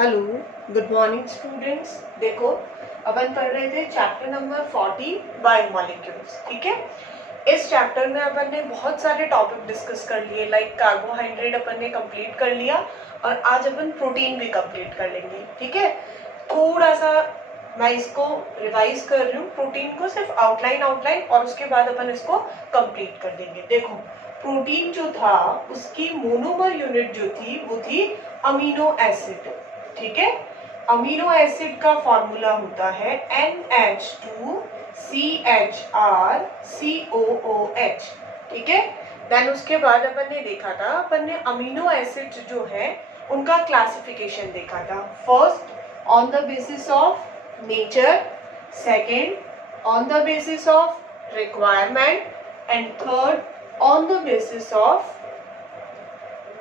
Hello, good morning students. देखो, अपन पढ़ रहे थे चैप्टर नंबर 40 बायोमॉलिक्यूल्स। ठीक है, इस चैप्टर में अपन ने बहुत सारे टॉपिक डिस्कस कर लिए, लाइक कार्बोहाइड्रेट अपन ने कंप्लीट कर लिया और आज अपन प्रोटीन भी कंप्लीट कर लेंगे। ठीक है, थोड़ा सा मैं इसको रिवाइज कर रही हूँ, प्रोटीन को सिर्फ आउटलाइन और उसके बाद अपन इसको कंप्लीट कर देंगे। देखो, प्रोटीन जो था उसकी मोनोमर यूनिट जो थी वो थी अमीनो एसिड। ठीक है, अमीनो एसिड का फॉर्मूला होता है NH2CHRCOOH। ठीक है, देन उसके बाद अपन ने देखा था, अपन ने अमीनो एसिड जो है उनका क्लासिफिकेशन देखा था। First on the basis of nature, second on the basis of requirement and third on the basis of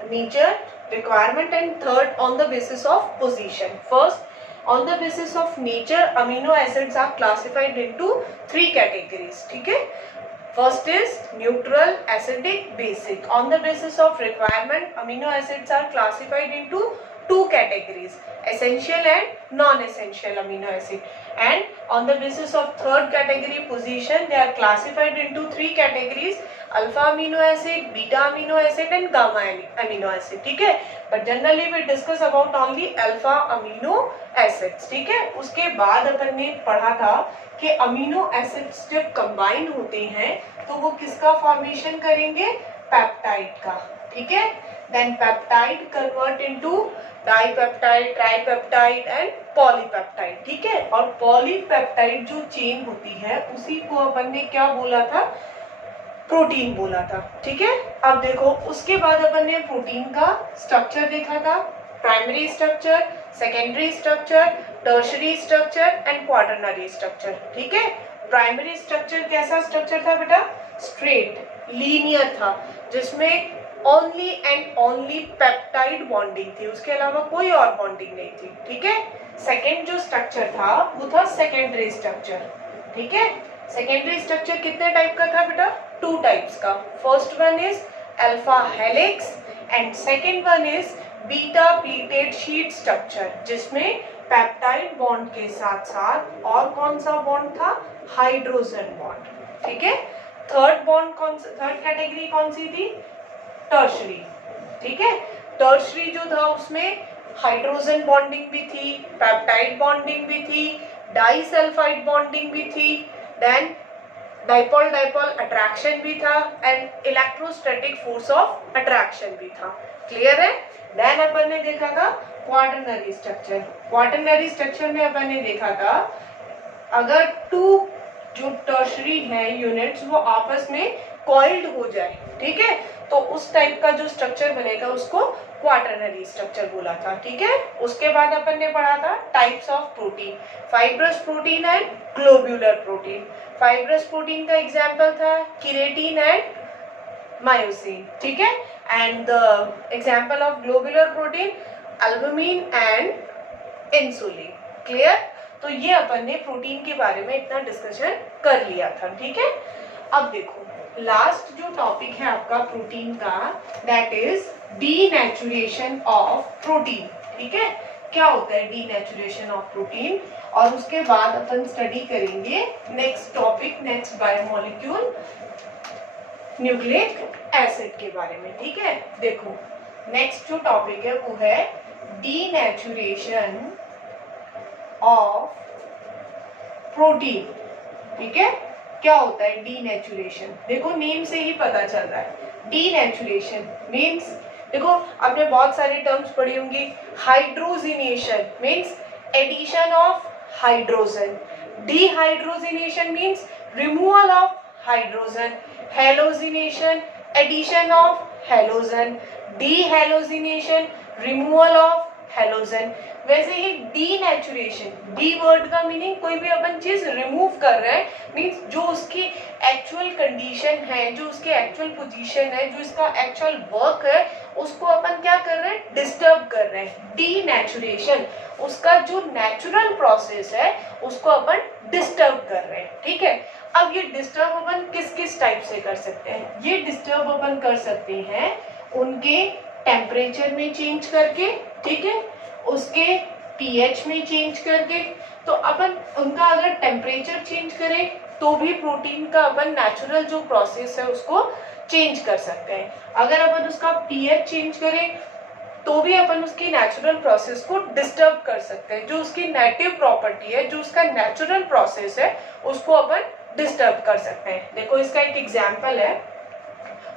nature, requirement and third on the basis of position. First, on the basis of nature, amino acids are classified into three categories. ठीक है, first is neutral, acidic, basic. On the basis of requirement, amino acids are classified into two categories, essential and non-essential amino acid. And on the basis of third category, position, they are classified into three categories, alpha amino acid, beta amino acid and gamma amino acid. ठीक है, but generally we discuss about only alpha amino acids. ठीक है, उसके बाद अपन ने पढ़ा था कि अमीनो एसिड्स जब कंबाइन होते हैं तो वो किसका फॉर्मेशन करेंगे? पेप्टाइड का। ठीक है, then peptide convert into dipeptide, tripeptide and polypeptide. ठीक है, और पॉलीपेप्टाइड जो चेन होती है उसी को अपन ने क्या बोला था? प्रोटीन बोला था। ठीक है, अब देखो, उसके बाद अपन ने प्रोटीन का स्ट्रक्चर देखा था, primary structure, secondary structure, tertiary structure and quaternary structure. ठीक है, प्राइमरी स्ट्रक्चर कैसा स्ट्रक्चर था बेटा? स्ट्रेट लीनियर था, जिसमें only and only peptide bonding थी, उसके अलावा कोई और बॉन्डिंग नहीं थी। ठीक है, सेकेंड जो स्ट्रक्चर था वो था सेकेंडरी स्ट्रक्चर। ठीक है, सेकेंडरी स्ट्रक्चर कितने टाइप का था बेटा? टू टाइप्स का। First one is alpha helix and second one is beta pleated sheet structure, जिसमें पेप्टाइड बॉन्ड के साथ साथ और कौन सा बॉन्ड था? Hydrogen bond. ठीक है, थर्ड बॉन्ड थर्ड कैटेगरी कौन सी थी? टर्शरी। ठीक है, टर्शरी जो था उसमें हाइड्रोजन बॉन्डिंग भी थी, पेप्टाइड बॉन्डिंग भी थी, डाइसल्फाइड बॉन्डिंग भी थी, देन डाइपोल डाइपोल अट्रैक्शन भी था and electrostatic force of attraction भी था। क्लियर है? देन अपन ने देखा था क्वाटरनरी स्ट्रक्चर। क्वाटरनरी स्ट्रक्चर में अपन ने देखा था अगर टू जो टर्शरी है यूनिट्स वो आपस में कॉइल्ड हो जाए, ठीक है, तो उस टाइप का जो स्ट्रक्चर बनेगा उसको क्वाटरनरी स्ट्रक्चर बोला था। ठीक है, उसके बाद अपन ने पढ़ा था types of protein, fibrous protein and globular protein. Fibrous protein का एग्जांपल था केराटिन एंड मायोसिन। ठीक है, and the example of globular protein albumin and insulin. Clear? तो ये अपन ने प्रोटीन के बारे में इतना डिस्कशन कर लिया था। ठीक है, अब देखो लास्ट जो टॉपिक है आपका प्रोटीन का, that is denaturation of protein. ठीक है, क्या होता है डीनेचुरेशन ऑफ प्रोटीन? और उसके बाद अपन स्टडी करेंगे next topic, next biomolecule nucleic acid के बारे में। ठीक है, देखो नेक्स्ट जो टॉपिक है वो है डीनेचुरेशन ऑफ प्रोटीन। ठीक है, क्या होता है डीनेचुरेशन? देखो नेम से ही पता चल रहा है। डीनेचुरेशन मीन्स, देखो आपने बहुत सारे टर्म्स पढ़ी होंगी। Hydrogenation means addition of hydrogen, dehydrogenation means removal of hydrogen, halogenation addition of halogen, dehalogenation removal of halogen. वैसे ही डीनेचुरेशन, डी वर्ड का मीनिंग कोई भी अपन चीज रिमूव कर रहे हैं, मीन्स जो उसकी एक्चुअल कंडीशन है, जो उसकी एक्चुअल पोजीशन है, जो इसका एक्चुअल वर्क है, उसको अपन क्या कर रहे हैं? डिस्टर्ब कर रहे हैं। डीनेचुरेशन, उसका जो नेचुरल प्रोसेस है उसको अपन डिस्टर्ब कर रहे हैं। ठीक है, अब ये डिस्टर्ब अपन किस किस टाइप से कर सकते हैं? ये डिस्टर्ब अपन कर सकते हैं उनके टेम्परेचर में चेंज करके, ठीक है, उसके पीएच में चेंज करके। तो अपन उनका अगर टेम्परेचर चेंज करें तो भी प्रोटीन का अपन नेचुरल जो प्रोसेस है उसको चेंज कर सकते हैं। अगर अपन उसका पीएच चेंज करें तो भी अपन उसकी नेचुरल प्रोसेस को डिस्टर्ब कर सकते हैं। जो उसकी नेटिव प्रॉपर्टी है, जो उसका नेचुरल प्रोसेस है, उसको अपन डिस्टर्ब कर सकते हैं। देखो इसका एक एग्जाम्पल है।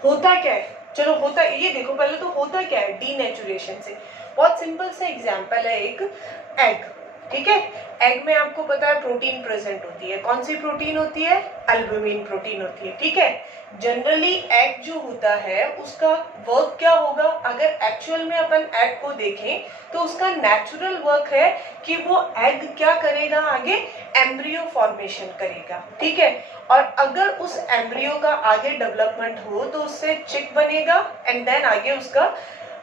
होता क्या है, चलो होता ये देखो, पहले तो होता क्या है डीनेचुरेशन से। बहुत सिंपल सा एग्जाम्पल है, एक एग, ठीक है। एग में आपको पता है प्रोटीन प्रेजेंट होती है। कौन सी प्रोटीन होती है? एल्बुमिन प्रोटीन होती है, ठीक है। जनरली एग जो होता है उसका वर्क क्या होगा? अगर एक्चुअल में अपन एग को देखें तो उसका नेचुरल वर्क है कि वो एग क्या करेगा? आगे एम्ब्रियो फॉर्मेशन करेगा, ठीक है। और अगर उस एम्ब्रियो का आगे डेवलपमेंट हो तो उससे चिक बनेगा एंड देन आगे उसका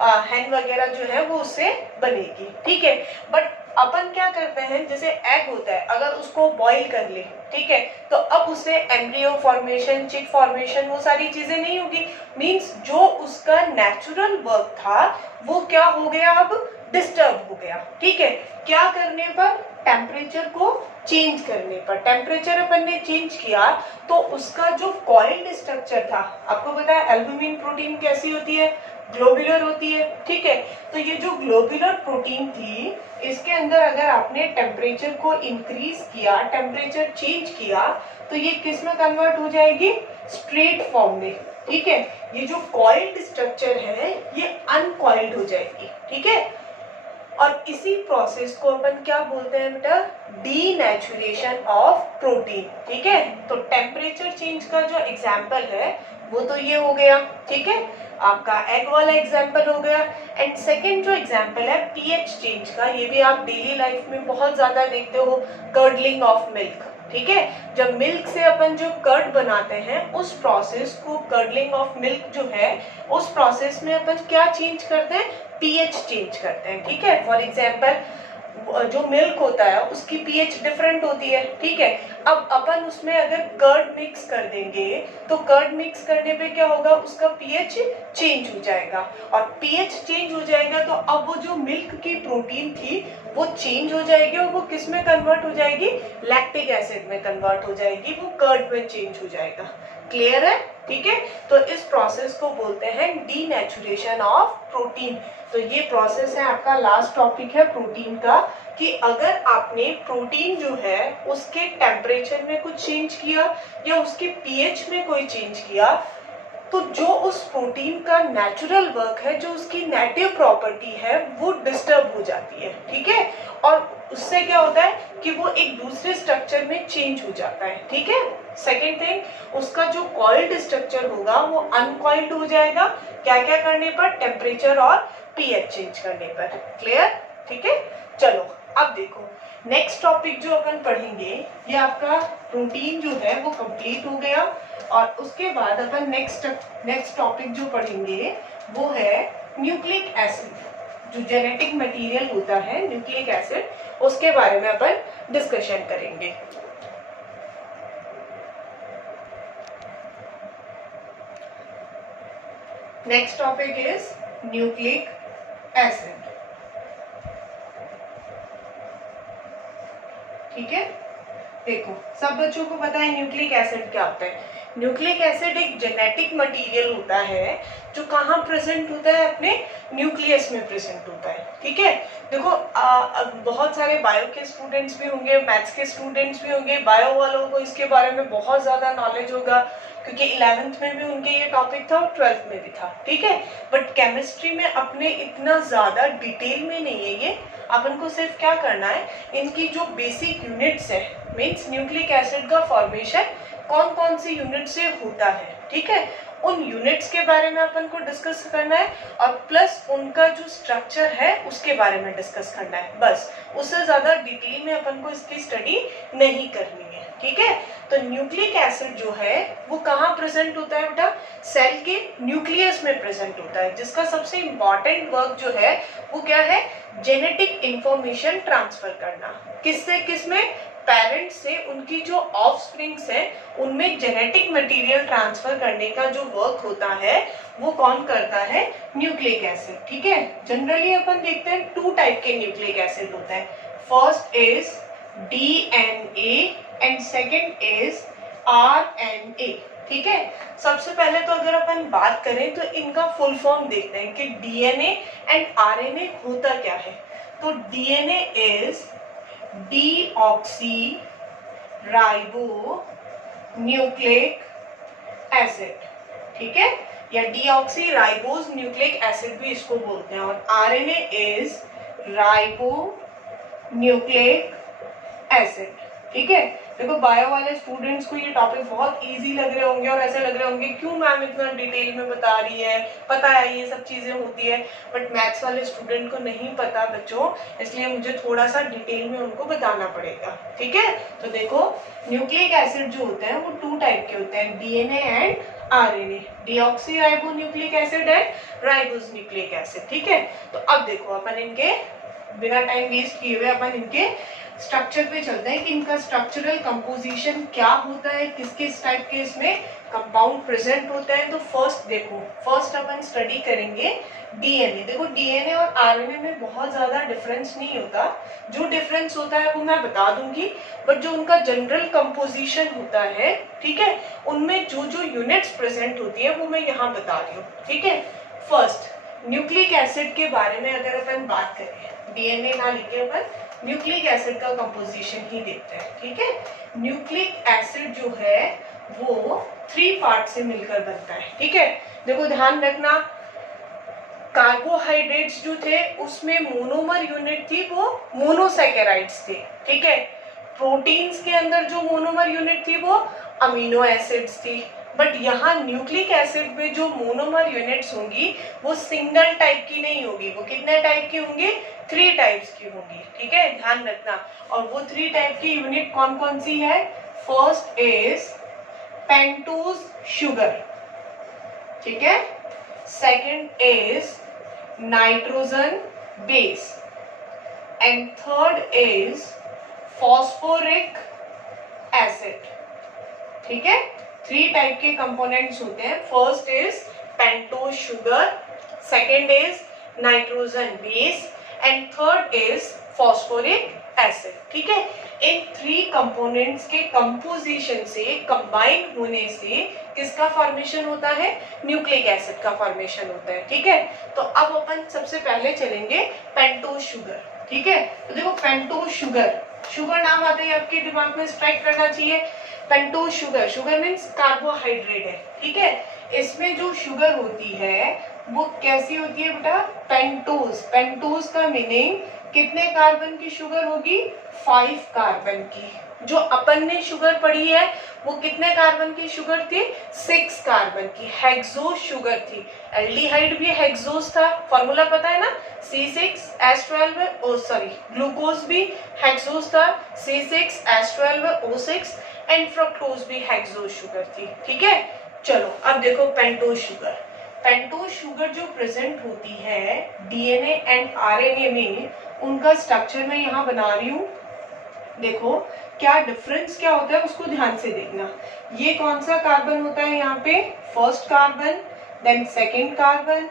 हैन वगैरह जो है वो उससे बनेगी, ठीक है। बट अपन क्या करते हैं, जैसे एग होता है, अगर उसको बॉईल कर ले, ठीक है, तो अब उससे एम्ब्रियो फॉर्मेशन, चिक फॉर्मेशन, वो सारी चीजें नहीं होगी। मींस जो उसका नेचुरल वर्क था वो क्या हो गया? अब डिस्टर्ब हो गया, ठीक है। क्या करने पर? टेम्परेचर को चेंज करने पर। टेम्परेचर अपन ने चेंज किया तो उसका जो कॉइल्ड स्ट्रक्चर था, आपको पता है एल्बुमिन प्रोटीन कैसी होती है? ग्लोबुलर होती है, ठीक है। तो ये जो ग्लोबुलर प्रोटीन थी, इसके अंदर अगर आपने टेम्परेचर को इंक्रीज किया, टेम्परेचर चेंज किया, तो ये किस में कन्वर्ट हो जाएगी? स्ट्रेट फॉर्म में, ठीक है। ये जो कॉइल्ड स्ट्रक्चर है ये अनकॉइल्ड हो जाएगी, ठीक है। और इसी प्रोसेस को अपन क्या बोलते हैं बेटा? डीनेचुरेशन ऑफ प्रोटीन, ठीक है। तो टेम्परेचर चेंज का जो एग्जाम्पल है वो तो ये हो गया, ठीक है, आपका एग वाला एग्जाम्पल हो गया। एंड सेकेंड जो एग्जाम्पल है पीएच चेंज का, ये भी आप डेली लाइफ में बहुत ज्यादा देखते हो, कर्डलिंग ऑफ मिल्क, ठीक है। जब मिल्क से अपन जो कर्ड बनाते हैं उस प्रोसेस को, कर्डलिंग ऑफ मिल्क जो है, उस प्रोसेस में अपन क्या चेंज करते हैं? पीएच चेंज करते हैं, ठीक है। फॉर एग्जाम्पल जो मिल्क होता है उसकी पीएच डिफरेंट होती है, ठीक है। अब अपन उसमें अगर कर्ड मिक्स कर देंगे तो कर्ड मिक्स करने पे क्या होगा? उसका पीएच चेंज हो जाएगा। और पीएच चेंज हो जाएगा तो अब वो जो मिल्क की प्रोटीन थी वो चेंज हो जाएगी और वो किस में कन्वर्ट हो जाएगी? लैक्टिक एसिड में कन्वर्ट हो जाएगी, वो कर्ड में चेंज हो जाएगा। क्लियर है, ठीक है। तो इस प्रोसेस को बोलते हैं डीनेचुरेशन ऑफ प्रोटीन। तो ये प्रोसेस है, आपका लास्ट टॉपिक है प्रोटीन का, कि अगर आपने प्रोटीन जो है उसके टेम्परेचर में कुछ चेंज किया या उसके पीएच में कोई चेंज किया तो जो उस प्रोटीन का नेचुरल वर्क है, जो उसकी नेटिव प्रॉपर्टी है, वो डिस्टर्ब हो जाती है, ठीक है। और उससे क्या होता है कि वो एक दूसरे स्ट्रक्चर में चेंज हो जाता है, ठीक है। सेकेंड थिंग, उसका जो कॉइल्ड स्ट्रक्चर होगा वो अनकॉइल्ड हो जाएगा। क्या क्या करने पर? टेम्परेचर और पीएच चेंज करने पर। क्लियर, ठीक है। चलो अब देखो नेक्स्ट टॉपिक जो अपन पढ़ेंगे, ये आपका प्रोटीन जो है वो कंप्लीट हो गया। और उसके बाद अपन नेक्स्ट टॉपिक जो पढ़ेंगे वो है न्यूक्लिक एसिड। जो जेनेटिक मटेरियल होता है न्यूक्लिक एसिड, उसके बारे में अपन डिस्कशन करेंगे। Next topic is nucleic acid, ठीक है। देखो सब बच्चों को पता है न्यूक्लिक एसिड क्या होता है। न्यूक्लिक एसिड एक जेनेटिक मटेरियल होता है जो कहाँ प्रेजेंट होता है? अपने न्यूक्लियस में प्रेजेंट होता है, ठीक है। देखो बहुत सारे बायो के स्टूडेंट्स भी होंगे, मैथ्स के स्टूडेंट्स भी होंगे, बायो वालों को इसके बारे में बहुत ज्यादा नॉलेज होगा क्योंकि 11th में भी उनके ये टॉपिक था और 12th में भी था, ठीक है। बट केमिस्ट्री में अपने इतना ज्यादा डिटेल में नहीं है ये। अपन को सिर्फ क्या करना है, इनकी जो बेसिक यूनिट्स है, मीन्स न्यूक्लिक एसिड का फॉर्मेशन कौन कौन सी यूनिट से होता है, ठीक है, उन यूनिट्स के बारे में अपन को डिस्कस करना है और प्लस उनका जो स्ट्रक्चर है उसके बारे में डिस्कस करना है, बस। उससे ज्यादा डिटेल में अपन को इसकी स्टडी नहीं करनी है, ठीक है। तो न्यूक्लिक एसिड जो है वो कहाँ प्रेजेंट होता है बेटा? सेल के न्यूक्लियस में प्रेजेंट होता है, जिसका सबसे इम्पॉर्टेंट वर्क जो है वो क्या है? जेनेटिक इंफॉर्मेशन ट्रांसफर करना। किससे किसमें? पेरेंट्स से उनकी जो ऑफस्प्रिंग्स है उनमें जेनेटिक मटेरियल ट्रांसफर करने का जो वर्क होता है वो कौन करता है? Nucleic acid. ठीक है, जनरली अपन देखते हैं 2 टाइप के न्यूक्लिक एसिड होते हैं। First is DNA and second is RNA। ठीक है, सबसे पहले तो अगर अपन बात करें तो इनका फुल फॉर्म देखते हैं कि DNA एंड RNA होता क्या है। तो DNA is deoxy ribo nucleic acid. ठीक है, या डीऑक्सी राइबोज न्यूक्लिक एसिड भी इसको बोलते हैं। और RNA is ribo nucleic acid. ठीक है, देखो बायो वाले स्टूडेंट्स को ये टॉपिक बहुत इजी लग रहे होंगे और ऐसे लग रहे होंगे क्यों मैम इतना डिटेल में बता रही है, पता है ये सब चीजें होती है, बट मैथ्स वाले स्टूडेंट को नहीं पता बच्चों, इसलिए मुझे थोड़ा सा डिटेल में उनको बताना पड़ेगा। ठीक है, तो देखो न्यूक्लिक एसिड जो होते हैं वो 2 टाइप के होते हैं, DNA and RNA, deoxy ribo nucleic acid and ribose nucleic acid. ठीक है, तो अब देखो अपन इनके बिना टाइम वेस्ट किए हुए अपन इनके स्ट्रक्चर पे चलते हैं कि इनका स्ट्रक्चरल कंपोजिशन क्या होता है, किस किस टाइप के इसमें कंपाउंड प्रेजेंट होते हैं। तो फर्स्ट अपन स्टडी करेंगे DNA। देखो DNA और RNA में बहुत ज्यादा डिफरेंस नहीं होता, जो डिफरेंस होता है वो मैं बता दूंगी, बट जो उनका जनरल कंपोजिशन होता है, ठीक है, उनमें जो जो यूनिट्स प्रेजेंट होती है वो मैं यहाँ बता रही हूँ। ठीक है, फर्स्ट न्यूक्लिक एसिड के बारे में अगर अपन बात करें, DNA ना लिखे अपन न्यूक्लिक एसिड का कंपोजिशन ही देखते हैं। ठीक है, न्यूक्लिक एसिड जो है वो 3 पार्ट से मिलकर बनता है। ठीक है, देखो ध्यान रखना, कार्बोहाइड्रेट्स जो थे उसमें मोनोमर यूनिट थी वो मोनोसैकेराइड्स थे। ठीक है, प्रोटीन्स के अंदर जो मोनोमर यूनिट थी वो अमीनो एसिड्स थी, बट यहाँ न्यूक्लिक एसिड में जो मोनोमर यूनिट्स होंगी वो सिंगल टाइप की नहीं होगी, वो कितने टाइप की होंगी? 3 टाइप्स की होंगी। ठीक है, ध्यान रखना। और वो 3 टाइप की यूनिट कौन कौन सी है? First is pentose sugar. ठीक है, second is nitrogen base and third is phosphoric acid. ठीक है, 3 टाइप के कंपोनेंट्स होते हैं। First is pentose sugar, second is nitrogen base and third is phosphoric acid. ठीक है, इन 3 कंपोनेंट्स के कंपोजिशन से, कंबाइन होने से किसका फॉर्मेशन होता है? न्यूक्लिक एसिड का फॉर्मेशन होता है। ठीक है, तो अब अपन सबसे पहले चलेंगे पेंटोज शुगर। ठीक है, तो देखो पेंटोज शुगर नाम आते ही आपके दिमाग में स्ट्राइक करना चाहिए। पेंटोज शुगर मीन्स कार्बोहाइड्रेट है। ठीक है, इसमें जो शुगर होती है वो कैसी होती है बेटा? पेंटोज का मीनिंग कितने कार्बन की शुगर होगी? 5 कार्बन की। जो अपन ने शुगर पढ़ी है वो कितने कार्बन की शुगर थी? 6 कार्बन की हेक्सोज शुगर थी। एल्डिहाइड भी हेक्सोज था, फॉर्मूला पता है ना, C6H12 सॉरी ग्लूकोज भी हेक्सोज था, C6H12O6 एंड फ्रक्टोज भी हेक्सोज शुगर थी। ठीक है, चलो अब देखो पेंटोज शुगर जो प्रेजेंट होती है DNA एंड RNA में, उनका स्ट्रक्चर मैं यहाँ बना रही हूँ। देखो क्या डिफरेंस क्या होता है उसको ध्यान से देखना। ये कौन सा कार्बन होता है यहाँ पे? First carbon, then second carbon,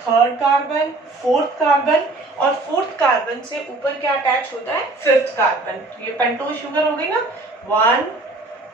third carbon, fourth carbon, और फोर्थ कार्बन से ऊपर क्या अटैच होता है? 5th carbon. ये पेंटोज शुगर हो गई ना, 1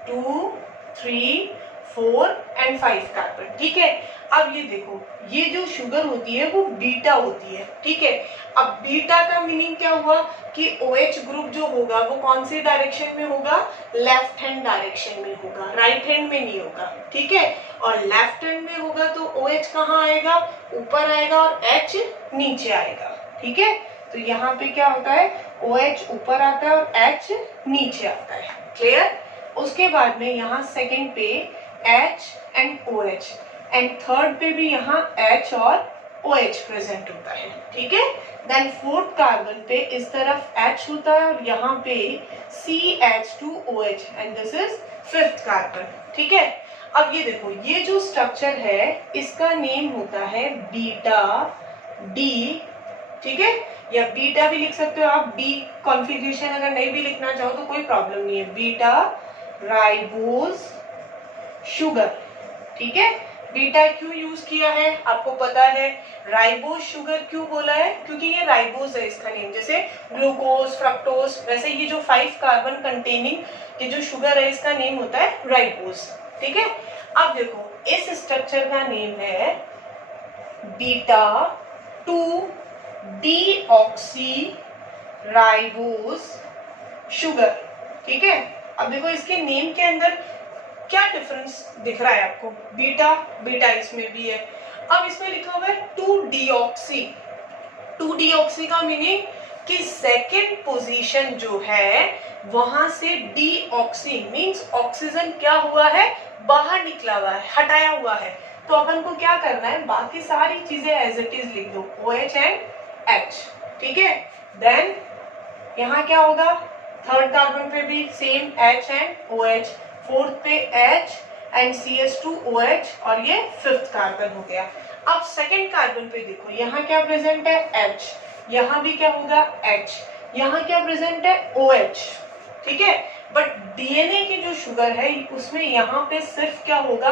2 3 4 एंड 5 कार्बन। ठीक है, अब ये देखो, ये जो शुगर होती है वो बीटा होती है। ठीक है, अब बीटा का मीनिंग क्या हुआ कि OH ग्रुप जो होगा वो कौन सी डायरेक्शन में होगा? लेफ्ट हैंड डायरेक्शन में होगा, राइट हैंड में नहीं होगा। ठीक है, और लेफ्ट हैंड में होगा तो OH कहाँ आएगा? ऊपर आएगा और H नीचे आएगा। ठीक है, तो यहाँ पे क्या होता है? OH ऊपर आता है और H नीचे आता है। क्लियर? उसके बाद में यहाँ सेकेंड पे H and OH and third पे भी यहाँ H और OH प्रेजेंट होता है। ठीक है, देन फोर्थ कार्बन पे इस तरफ H होता है और यहाँ पे CH2OH and this is 5th carbon. ठीक है, अब ये देखो, ये जो स्ट्रक्चर है इसका नेम होता है बीटा डी ठीक है, या बीटा भी लिख सकते हो आप, बी कॉन्फ़िगरेशन अगर नहीं भी लिखना चाहो तो कोई प्रॉब्लम नहीं है, बीटा राइबोज शुगर। ठीक है, बीटा क्यों यूज किया है आपको पता है, राइबोज शुगर क्यों बोला है, क्योंकि ये राइबोज है इसका नेम, जैसे ग्लूकोज फ्रक्टोज, वैसे ये जो 5 कार्बन कंटेनिंग ये जो शुगर है इसका नेम होता है राइबोज। ठीक है, अब देखो इस स्ट्रक्चर का नेम है बीटा 2 डीऑक्सी राइबोज शुगर। ठीक है, अब देखो इसके नेम के अंदर क्या डिफरेंस दिख रहा है आपको, बीटा बीटा इसमें भी है, अब इसमें लिखा हुआ है 2 डीऑक्सी। 2 डीऑक्सी का मीनिंग कि सेकेंड पोजीशन जो है वहां से डीऑक्सी मींस ऑक्सीजन क्या हुआ है, बाहर निकला हुआ है, हटाया हुआ है। तो अपन को क्या करना है, बाकी सारी चीजें एज इट इज लिख दो, OH एंड H। ठीक है, देन यहाँ क्या होगा, थर्ड कार्बन पे भी same H and OH, fourth पे H एंड CH2OH, और ये फिफ्थ कार्बन हो गया। अब सेकेंड कार्बन पे देखो, यहाँ क्या प्रेजेंट है H, यहाँ भी क्या होगा H, यहाँ क्या प्रेजेंट है OH। ठीक है, बट डीएनए की जो शुगर है उसमें यहाँ पे सिर्फ क्या होगा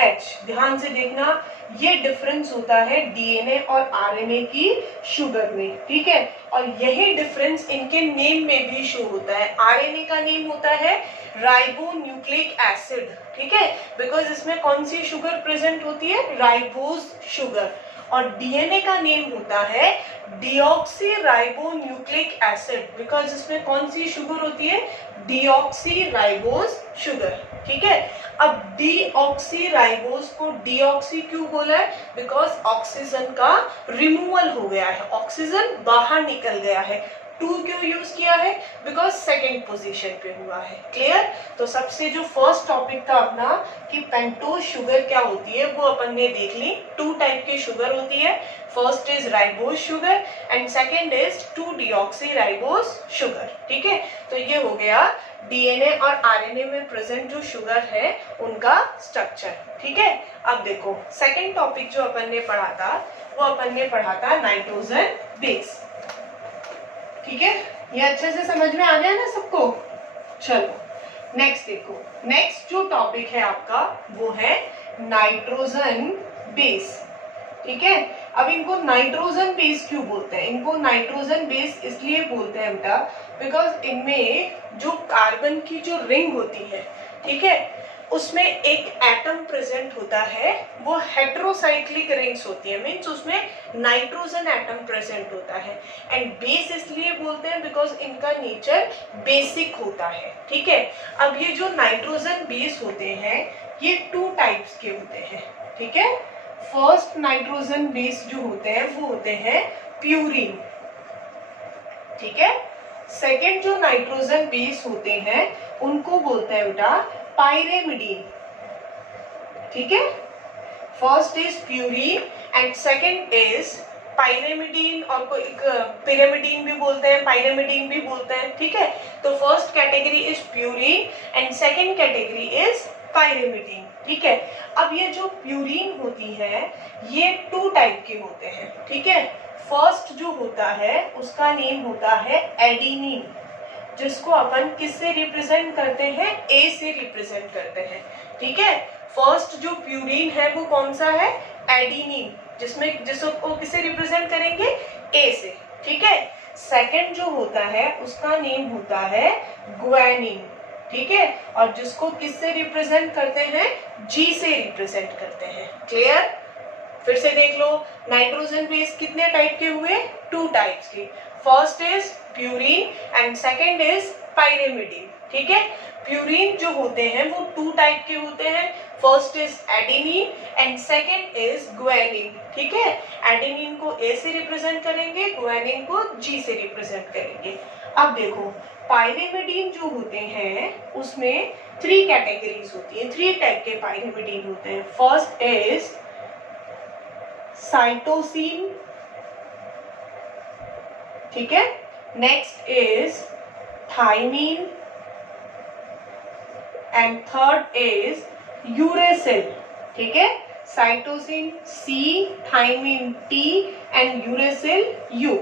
H। ध्यान से देखना, ये डिफरेंस होता है डीएनए और आरएनए की शुगर में। ठीक है, और यही डिफरेंस इनके नेम में भी शो होता है। आरएनए का नेम होता है राइबो न्यूक्लिक एसिड। ठीक है, बिकॉज इसमें कौन सी शुगर प्रेजेंट होती है, राइबोज शुगर, और डीएनए का नेम होता है deoxy ribo nucleic acid, because इसमें कौन सी शुगर होती है, डीऑक्सी राइबोज शुगर। ठीक है, अब डीऑक्सी राइबोज को डीऑक्सी क्यों बोला है, बिकॉज ऑक्सीजन का रिमूवल हो गया है, ऑक्सीजन बाहर निकल गया है। 2 क्यों यूज किया है, बिकॉज सेकेंड पोजीशन पे हुआ है। क्लियर, तो सबसे जो फर्स्ट टॉपिक था अपना कि पेंटोज शुगर क्या होती है वो अपन ने देख ली। 2 टाइप की शुगर होती है, first is ribose sugar and second is 2 deoxy ribose sugar. ठीक है, तो ये हो गया डीएनए और आरएनए में प्रेजेंट जो शुगर है उनका स्ट्रक्चर। ठीक है, अब देखो सेकेंड टॉपिक जो अपन ने पढ़ा था वो अपन ने पढ़ा था नाइट्रोजन बेस। ठीक है, ये अच्छे से समझ में आ गया ना सबको। चलो नेक्स्ट देखो, नेक्स्ट जो टॉपिक है आपका वो है नाइट्रोजन बेस। ठीक है, अब इनको नाइट्रोजन बेस क्यों बोलते हैं, इनको नाइट्रोजन बेस इसलिए बोलते हैं बेटा बिकॉज इनमें जो कार्बन की जो रिंग होती है, ठीक है, उसमें एक एटम प्रेजेंट होता है, वो हेटेरोसाइक्लिक रिंग्स होती है, मींस उसमें नाइट्रोजन एटम प्रेजेंट होता है। एंड बेस इसलिए बोलते हैं बिकॉज इनका नेचर बेसिक होता है। ठीक है, अब ये जो नाइट्रोजन बेस होते हैं ये 2 टाइप्स के होते हैं। ठीक है, फर्स्ट नाइट्रोजन बेस जो होते हैं वो होते हैं प्यूरिन। ठीक है, सेकेंड जो नाइट्रोजन बेस होते हैं उनको बोलते हैं बेटा पाइरेमिडीन। ठीक है, first is purine and second is pyrimidine, और कोई पिरामिडीन भी बोलते हैं, पाइरेमिडीन भी बोलते हैं। ठीक है, तो first category is purine and second category is pyrimidine. ठीक है, अब ये जो प्यूरिन होती है ये 2 टाइप के होते हैं। ठीक है, फर्स्ट जो होता है उसका नेम होता है एडिनिन, जिसको अपन किससे रिप्रेजेंट करते हैं, ए से रिप्रेजेंट करते हैं। ठीक है, फर्स्ट जो प्यूरिन है वो कौन सा है, एडिनिन, जिसको किससे रिप्रेजेंट करेंगे, ए से। ठीक है, सेकंड जो होता है उसका नेम होता है ग्वानिन। ठीक है, और जिसको किससे रिप्रेजेंट करते हैं, जी से रिप्रेजेंट करते हैं। क्लियर, फिर से देख लो, नाइट्रोजन बेस कितने टाइप के हुए, 2 टाइप्स के, first is purine and second is pyrimidine. ठीक है, प्यूरिन जो होते हैं वो 2 टाइप के होते हैं, first is adenine and second is guanine. ठीक है, एडेनिन को ए से रिप्रेजेंट करेंगे, ग्वानिन को जी से रिप्रेजेंट करेंगे। अब देखो पाइरेमिडीन जो होते हैं उसमें 3 कैटेगरीज होती है, 3 टाइप के पाइरेमिडीन होते हैं। फर्स्ट इज साइटोसिन, ठीक है, next is thymine and third is uracil. ठीक है, cytosine C, thymine T and uracil U।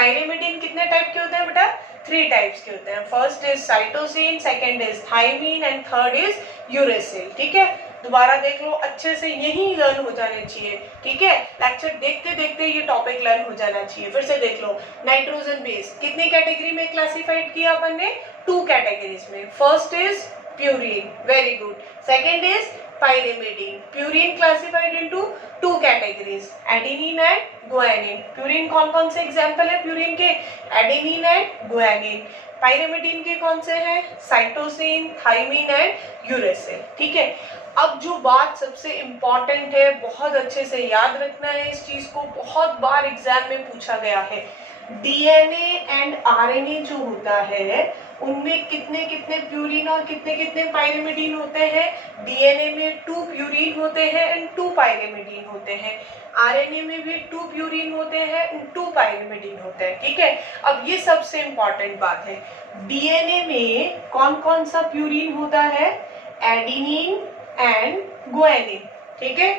Pyrimidine कितने टाइप के होते हैं बेटा? 3 टाइप्स के होते हैं। First is cytosine, second is thymine and third is uracil. ठीक है, दोबारा देख लो अच्छे से, यही लर्न हो जाने चाहिए। ठीक है, लेक्चर देखते देखते ये टॉपिक लर्न हो जाना चाहिए। फिर से देख लो, नाइट्रोजन बेस कितनी कैटेगरी में क्लासिफाइड किया अपन ने? 2 कैटेगरीज में। First is purine, very good. Second is pyrimidine. Purine classified into 2 categories, adenine and guanine. Purine कौन कौन से एग्जाम्पल है प्यूरिन के? Adenine and guanine. पायरिमिडीन के कौन से हैं? Cytosine, thymine and uracil. ठीक है, अब जो बात सबसे इम्पॉर्टेंट है, बहुत अच्छे से याद रखना है इस चीज को, बहुत बार एग्जाम में पूछा गया है। डीएनए एंड आरएनए जो होता है उनमें कितने कितने प्यूरिन और कितने कितने पायरिमिडीन होते हैं? डीएनए में 2 प्यूरिन होते हैं एंड 2 पायरिमिडीन होते हैं। आरएनए में भी 2 प्यूरिन होते हैं एंड 2 पायरिमिडीन होते हैं। ठीक है, अब ये सबसे इंपॉर्टेंट बात है, डीएनए में कौन कौन सा प्यूरिन होता है? Adenine and guanine. ठीक है,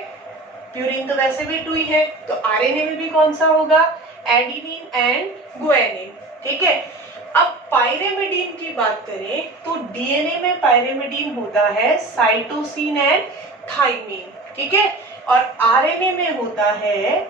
प्यूरिन तो वैसे भी 2 ही है, तो आरएनए में भी कौन सा होगा? Adenine and guanine. ठीक है, अब पायरिमिडीन की बात करें तो डीएनए में पायरिमिडीन होता है साइटोसिन एंड थायमीन। ठीक है, और आरएनए में होता है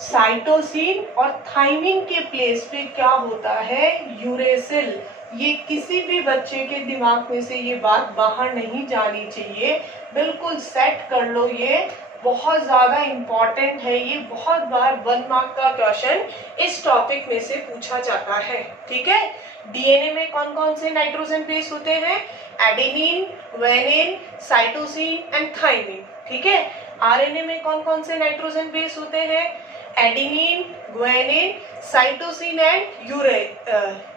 साइटोसिन और थायमीन के प्लेस पे क्या होता है? यूरेसिल। ये किसी भी बच्चे के दिमाग में से ये बात बाहर नहीं जानी चाहिए, बिल्कुल सेट कर लो, ये बहुत ज्यादा इंपॉर्टेंट है। ये बहुत बार 1 मार्क का क्वेश्चन इस टॉपिक में से पूछा जाता है। ठीक है, डीएनए में कौन कौन से नाइट्रोजन बेस होते हैं? Adenine, guanine, cytosine and thymine. ठीक है, आरएनए में कौन कौन से नाइट्रोजन बेस होते हैं? Adenine, guanine, cytosine and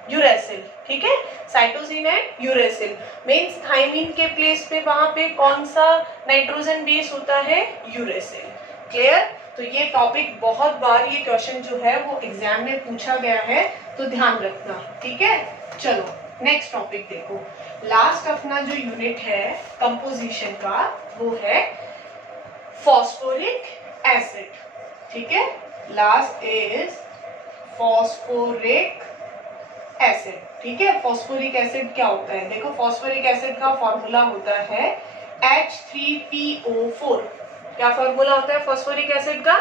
uracil. ठीक है, cytosine and uracil means thymine के प्लेस पे वहां पे कौन सा नाइट्रोजन बेस होता है? यूरेसिल। क्लियर? तो ये टॉपिक बहुत बार ये क्वेश्चन जो है वो एग्जाम में पूछा गया है, तो ध्यान रखना। ठीक है, चलो नेक्स्ट टॉपिक देखो। लास्ट अपना जो यूनिट है कंपोजिशन का वो है फॉस्फोरिक एसिड। ठीक है, लास्ट इज फॉस्फोरिक एसिड। ठीक है, फॉस्फोरिक एसिड क्या होता है? देखो, फॉस्फोरिक एसिड का फॉर्मूला होता है H3PO4। क्या फॉर्मूला होता है फॉस्फोरिक एसिड का?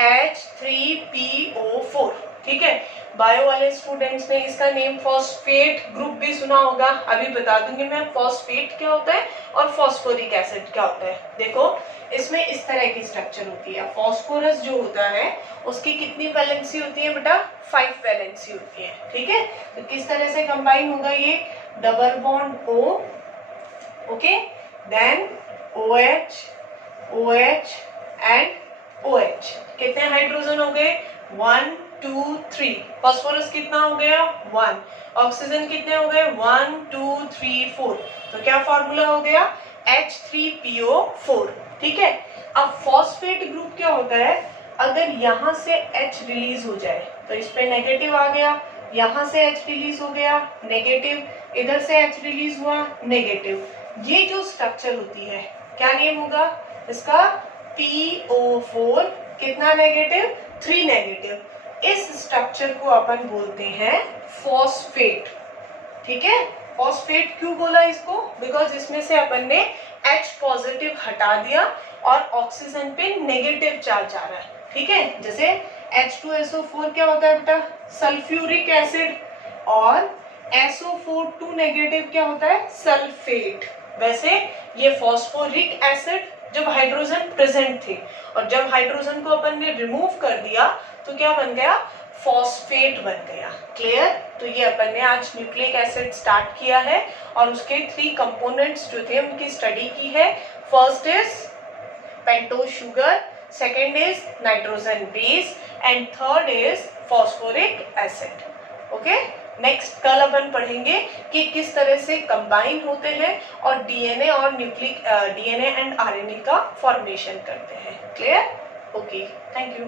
H3PO4। ठीक है, बायो वाले स्टूडेंट्स ने इसका नेम फॉस्फेट ग्रुप भी सुना होगा, अभी बता दूंगी मैं फॉस्फेट क्या होता है और फॉस्फोरिक एसिड क्या होता है। देखो, इसमें इस तरह की स्ट्रक्चर होती है। फॉस्फोरस जो होता है उसकी कितनी वैलेंसी होती है बेटा? 5 वैलेंसी होती है। ठीक है, तो किस तरह से कंबाइन होगा ये? Double bond O, okay, then OH, OH and OH। कितने हाइड्रोजन हो गए? 1 2 3। फॉस्फोरस कितना हो गया? 1। ऑक्सीजन कितने हो गए? 1 2 3 4। तो क्या फॉर्मूला हो गया? H3PO4। ठीक है, अब फॉस्फेट ग्रुप क्या होता है? अगर यहाँ से H रिलीज हो जाए तो इस पे नेगेटिव आ गया, यहाँ से H रिलीज हो गया नेगेटिव, इधर से H रिलीज हुआ नेगेटिव। ये जो स्ट्रक्चर होती है क्या नेम होगा इसका? PO4। कितना नेगेटिव? 3 नेगेटिव। इस स्ट्रक्चर को अपन बोलते हैं फॉस्फेट। ठीक है, फॉस्फेट क्यों बोला इसको? बिकॉज इसमें से अपन ने H पॉजिटिव हटा दिया और ऑक्सीजन पे नेगेटिव चार्ज आ रहा है। ठीक है, जैसे H2SO4 क्या होता है बेटा? सल्फ्यूरिक एसिड, और SO4 2 नेगेटिव क्या होता है? सल्फेट। वैसे ये फॉस्फोरिक एसिड जब हाइड्रोजन प्रेजेंट थे और जब हाइड्रोजन को अपन ने रिमूव कर दिया तो क्या बन गया? फॉस्फेट बन गया। क्लियर? तो ये अपन ने आज न्यूक्लिक एसिड स्टार्ट किया है और उसके 3 कंपोनेंट्स जो थे उनकी स्टडी की है। First is pentose sugar, second is nitrogen base and third is phosphoric acid. Okay, next कल अपन पढ़ेंगे कि किस तरह से कंबाइन होते हैं और डीएनए और न्यूक्लिक डीएनए एंड आरएनए का फॉर्मेशन करते हैं। क्लियर? Okay, thank you.